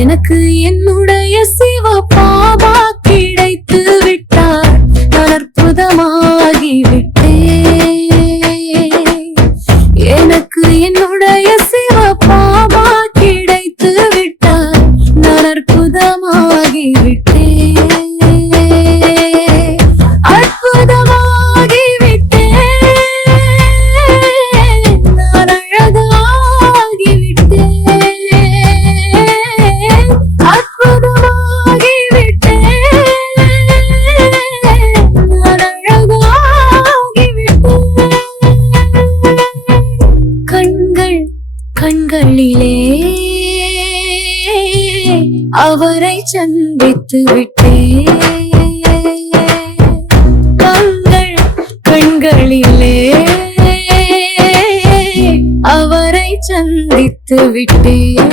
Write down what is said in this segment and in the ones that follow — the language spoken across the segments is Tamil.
எனக்கு என்னுடைய சிவ பாபா கிடைத்து விட்டார். நான் அற்புதமாகிவிட்டேன். எனக்கு என்னுடைய சிவ பாபா கிடைத்து விட்டார். நான் அற்புதமாகிவிட்டேன். கண்களிலே அவரை சந்தித்து விட்டேன். கண்களிலே அவரை சந்தித்து விட்டேன்.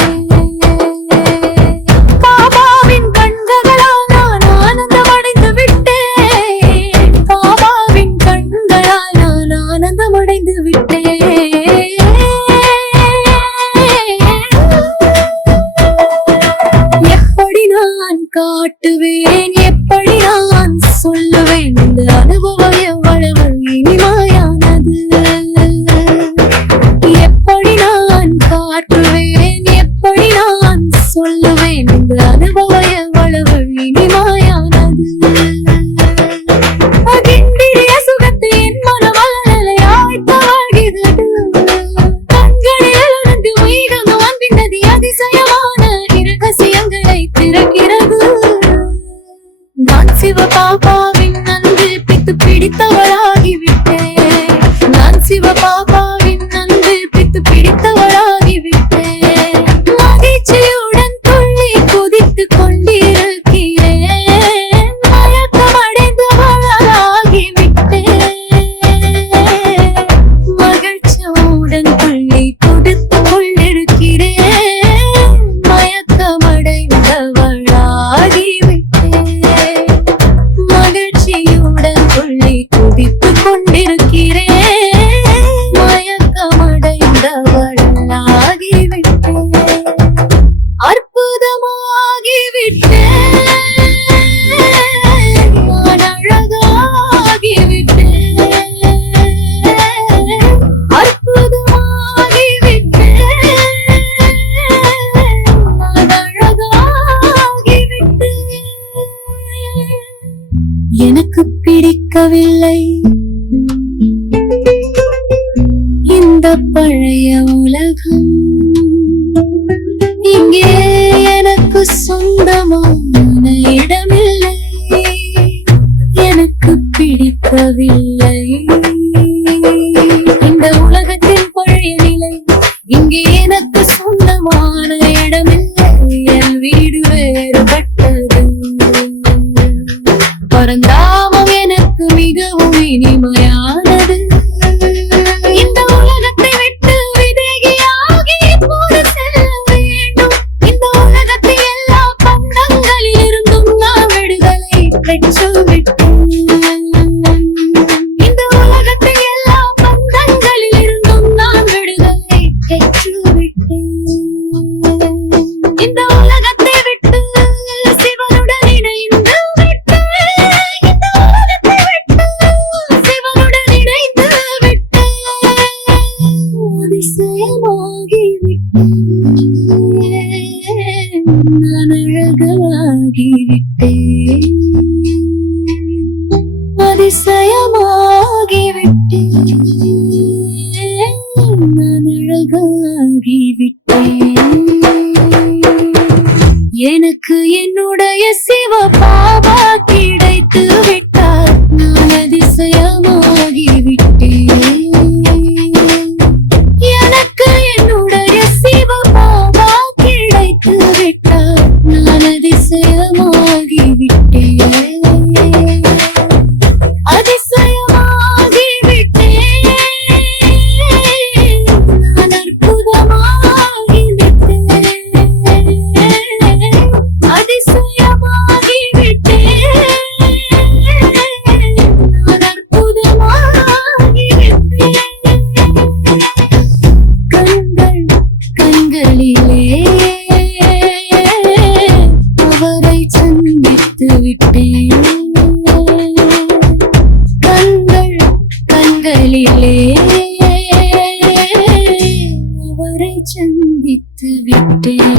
பாபாவின் கண்களால் நான் ஆனந்தமடைந்து விட்டேன். பாபாவின் கண்களால் நான் ஆனந்தமடைந்து விட்டேன். காட்டுவேன், எப்படி நான் சொல்லுவேன், இந்த அனுபவம் எவ்வளவு இனிமையானது. எப்படி நான் காட்டுவேன், எப்படி நான் சொல்லுவேன், இந்த அனுபவம் எவ்வளவு இனிமையானது. அகிண்டிய சுகத்தை என் மனம் அலையாய் தவழ்கிறது. கண்களில் இருந்து உயிரம் வந்தினது அதிசயமான இரகசியங்களை திறக்கிறது. நான் சிவ பாபாவின் அன்பு பித்து பிடித்தவளாகிவிட்டேன். நான் சிவ பாபாவின் அன்பு பித்து பிடித்தவளாகிவிட்டேன். மகிழ்ச்சியுடன் துள்ளி குதித்துக் கொண்டிருக்கிறேன். மயக்கமடைந்தவளாகிவிட்டேன். மகிழ்ச்சியுடன் துள்ளி குதித்துக் கொண்டிருக்கிறேன். மயக்கமடைந்தவளாகிவிட்டேன். மகிழ்ச்சியுடன் துள்ளி குதித்துக் கொண்டிருக்கிறேன். மயக்கமடைந்தவளாகிவிட்டேன். அற்புதமாகிவிட்டேன். நான் அழகாகிவிட்டேன். அற்புதமாகிவிட்டேன். நான் அழகாகிவிட்டேன். எனக்கு பிடிக்கவில்லை இந்த பழைய உலகம். இங்கே எனக்கு சொந்தமான இடமில்லை. எனக்கு பிடிக்கவில்லை இந்த உலகத்தின் பழைய நிலை. இங்கே எனக்கு சொந்தமான இடமில்லை. என் வீடு வேறுபட்டது. பரந்தாமம் எனக்கு மிகவும் இனிமையானது. இந்த உலகத்தை விட்டு விதேகியாகி எப்போது செல்ல வேண்டும். இந்த உலகத்தை எல்லா பந்தங்களில் இருந்தும் நான் விடுதலை பெற்றுவிட்டேன். இந்த உலகத்தை எல்லா பந்தங்களில் இருந்தும் நான் விடுதலை பெற்றுவிட்டேன். இந்த உலகத்தை விட்டு சிவனுடன் இணைந்து விட்டேன். இந்த உலகத்தை விட்டு சிவனுடன் இணைந்து விட்டேன். அதிசயமாகிவிட்டேன். நான் அழகாகிவிட்டேன். அதிசயமாகிவிட்டேன். நான் அழகாகிவிட்டேன். எனக்கு என்னுடைய சிவ பாபா கிடைத்து விட்டார். நான் அதிசயமாகிவிட்டேன். எனக்கு என்னுடைய சிவ பாபா கிடைத்து விட்டார். நான் அதிசயமாகிவிட்டேன். நான் அற்புதமாகிவிட்டேன். அதிசயமாகிவிட்டேன். விட்டேன்